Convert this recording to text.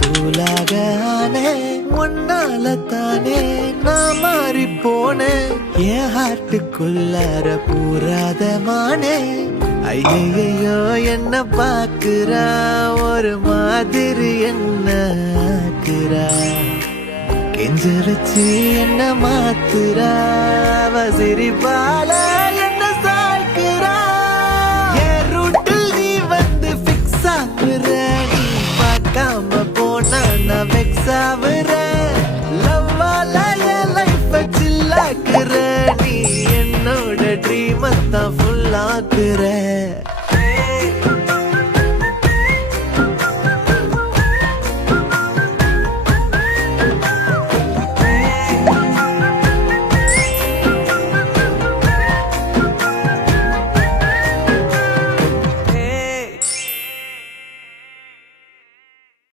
தூளாக ஆனே உன்னால தானே நான் மாறி போனேன் என் ஹார்ட்டுக்குள்ளார பூராத மானே ஐயோ என்ன பாக்குறா ஒரு மாதிரி என்ன ஆக்குறா கெஞ்சரிச்சு என்ன மாத்துறா அவ சிரிப்பால என்ன சாய்க்கிறா என் ரூட்டில் நீ வந்து பிக்ஸ் ஆகுற நீ பார்க்காம போனா நான் வெக்ஸ் ஆகுறேன் லவ்வால என் லைஃப சில்லாக்குற நீ என்னோட ட்ரீம் தான் ஃபுல் ஆக்குற